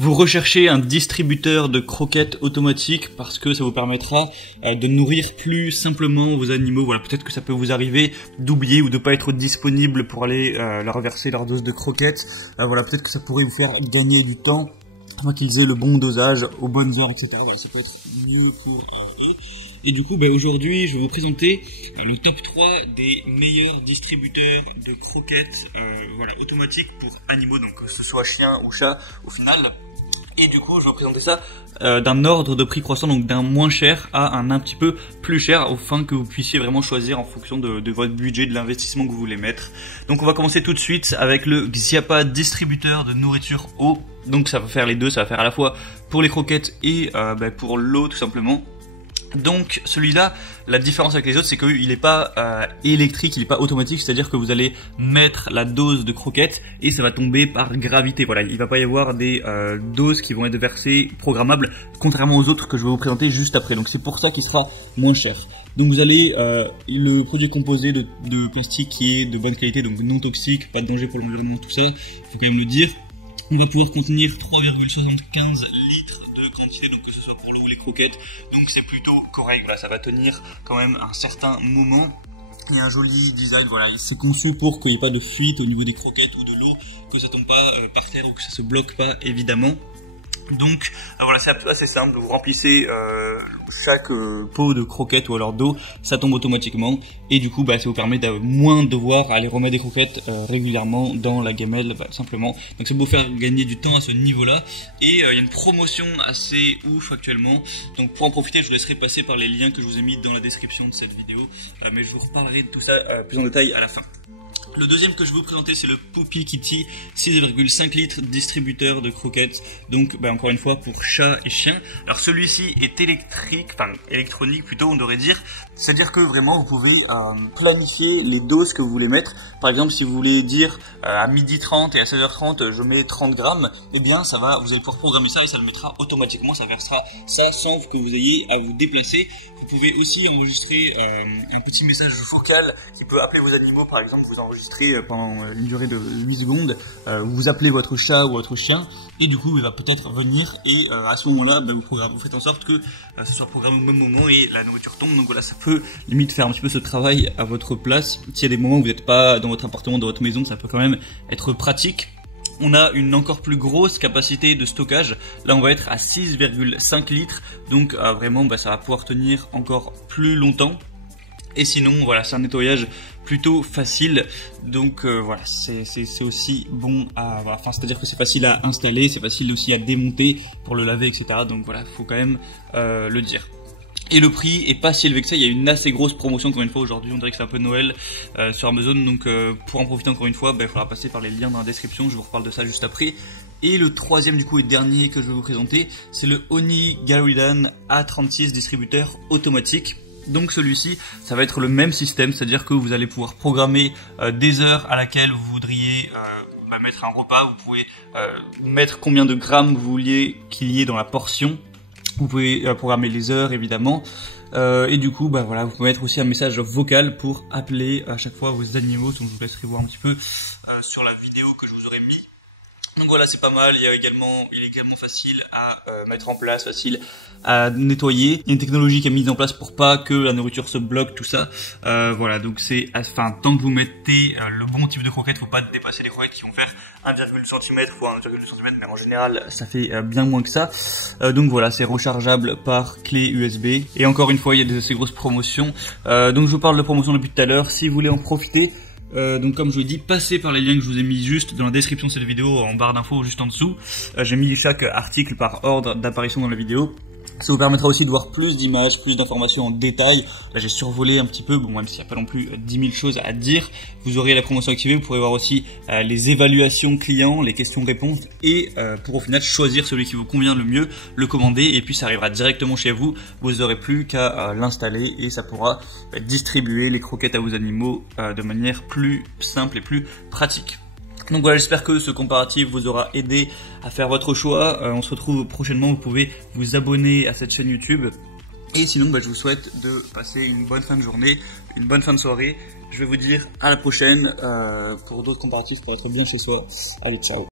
Vous recherchez un distributeur de croquettes automatique parce que ça vous permettra de nourrir plus simplement vos animaux. Voilà, peut-être que ça peut vous arriver d'oublier ou de pas être disponible pour aller leur verser leur dose de croquettes. Voilà, peut-être que ça pourrait vous faire gagner du temps afin qu'ils aient le bon dosage aux bonnes heures, etc. Voilà, ça peut être mieux pour eux. Et du coup, aujourd'hui, je vais vous présenter le top 3 des meilleurs distributeurs de croquettes automatiques pour animaux, donc que ce soit chien ou chat au final. Et du coup, je vais vous présenter ça d'un ordre de prix croissant, donc d'un moins cher à un petit peu plus cher, afin que vous puissiez vraiment choisir en fonction de votre budget, de l'investissement que vous voulez mettre. Donc on va commencer tout de suite avec le Xiapa distributeur de nourriture eau. Donc ça va faire les deux, ça va faire à la fois pour les croquettes et pour l'eau tout simplement. Donc celui-là, la différence avec les autres, c'est qu'il n'est pas électrique, il n'est pas automatique, c'est-à-dire que vous allez mettre la dose de croquettes et ça va tomber par gravité. Voilà, il va pas y avoir des doses qui vont être versées programmables, contrairement aux autres que je vais vous présenter juste après. Donc c'est pour ça qu'il sera moins cher. Donc vous allez, le produit est composé de plastique qui est de bonne qualité, donc non toxique, pas de danger pour l'environnement, tout ça, il faut quand même le dire. On va pouvoir contenir 3,75 litres de quantité, donc que ce soit pour l'eau ou les croquettes, donc c'est plutôt correct. Voilà, ça va tenir quand même un certain moment. Il y a un joli design, voilà, c'est conçu pour qu'il n'y ait pas de fuite au niveau des croquettes ou de l'eau, que ça tombe pas par terre ou que ça se bloque pas évidemment. Donc voilà, c'est assez simple, vous remplissez chaque pot de croquettes ou alors d'eau, ça tombe automatiquement et du coup ça vous permet de moins devoir aller remettre des croquettes régulièrement dans la gamelle simplement. Donc ça peut vous faire gagner du temps à ce niveau là et il y a une promotion assez ouf actuellement, donc pour en profiter je vous laisserai passer par les liens que je vous ai mis dans la description de cette vidéo, mais je vous reparlerai de tout ça plus en détail à la fin. Le deuxième que je vais vous présenter, c'est le Poppy Kitty 6,5 litres distributeur de croquettes, donc encore une fois pour chat et chien. Alors celui-ci est électronique plutôt on devrait dire, c'est-à-dire que vraiment vous pouvez planifier les doses que vous voulez mettre. Par exemple si vous voulez dire à 12h30 et à 16h30 je mets 30 grammes, et bien ça va, vous allez pouvoir programmer ça et ça le mettra automatiquement, ça versera ça sans que vous ayez à vous déplacer. Vous pouvez aussi enregistrer un petit message vocal qui peut appeler vos animaux, par exemple vous enregistrez pendant une durée de 8 secondes, vous appelez votre chat ou votre chien et du coup il va peut-être venir et à ce moment-là vous faites en sorte que ce soit programmé au même moment et la nourriture tombe. Donc voilà, ça peut limite faire un petit peu ce travail à votre place. S'il y a des moments où vous n'êtes pas dans votre appartement, dans votre maison, ça peut quand même être pratique. On a une encore plus grosse capacité de stockage. Là, on va être à 6,5 litres. Donc, vraiment, ça va pouvoir tenir encore plus longtemps. Et sinon, voilà, c'est un nettoyage plutôt facile. Donc, voilà, c'est aussi bon à... Voilà, c'est-à-dire que c'est facile à installer, c'est facile aussi à démonter pour le laver, etc. Donc, voilà, faut quand même le dire. Et le prix est pas si élevé que ça, il y a une assez grosse promotion encore une fois aujourd'hui, on dirait que c'est un peu Noël sur Amazon, donc pour en profiter encore une fois, il faudra passer par les liens dans la description, je vous reparle de ça juste après. Et le troisième du coup et dernier que je vais vous présenter, c'est le Oni Galridan A36 distributeur automatique. Donc celui-ci, ça va être le même système, c'est-à-dire que vous allez pouvoir programmer des heures à laquelle vous voudriez mettre un repas, vous pouvez mettre combien de grammes vous vouliez qu'il y ait dans la portion. Vous pouvez programmer les heures évidemment et du coup voilà, vous pouvez mettre aussi un message vocal pour appeler à chaque fois vos animaux, donc je vous laisserai voir un petit peu sur la vidéo que je vous aurai mis. Donc voilà, c'est pas mal, il est également facile à mettre en place, facile à nettoyer. Il y a une technologie qui est mise en place pour pas que la nourriture se bloque, tout ça. Voilà, donc tant que vous mettez le bon type de croquette, faut pas dépasser les croquettes qui vont faire 1,2 cm ou 1,2 cm, mais en général ça fait bien moins que ça. Donc voilà, c'est rechargeable par clé USB. Et encore une fois, il y a des assez grosses promotions. Donc je vous parle de promotion depuis tout à l'heure, si vous voulez en profiter. Donc comme je vous dis, passez par les liens que je vous ai mis juste dans la description de cette vidéo, en barre d'infos juste en dessous. J'ai mis chaque article par ordre d'apparition dans la vidéo. Ça vous permettra aussi de voir plus d'images, plus d'informations en détail. Là j'ai survolé un petit peu, même s'il n'y a pas non plus 10 000 choses à dire. Vous aurez la promotion activée, vous pourrez voir aussi les évaluations clients, les questions-réponses et pour au final choisir celui qui vous convient le mieux, le commander et puis ça arrivera directement chez vous. Vous n'aurez plus qu'à l'installer et ça pourra distribuer les croquettes à vos animaux de manière plus simple et plus pratique. Donc voilà, j'espère que ce comparatif vous aura aidé à faire votre choix. On se retrouve prochainement, vous pouvez vous abonner à cette chaîne YouTube. Et sinon, je vous souhaite de passer une bonne fin de journée, une bonne fin de soirée. Je vais vous dire à la prochaine pour d'autres comparatifs pour être bien chez soi. Allez, ciao.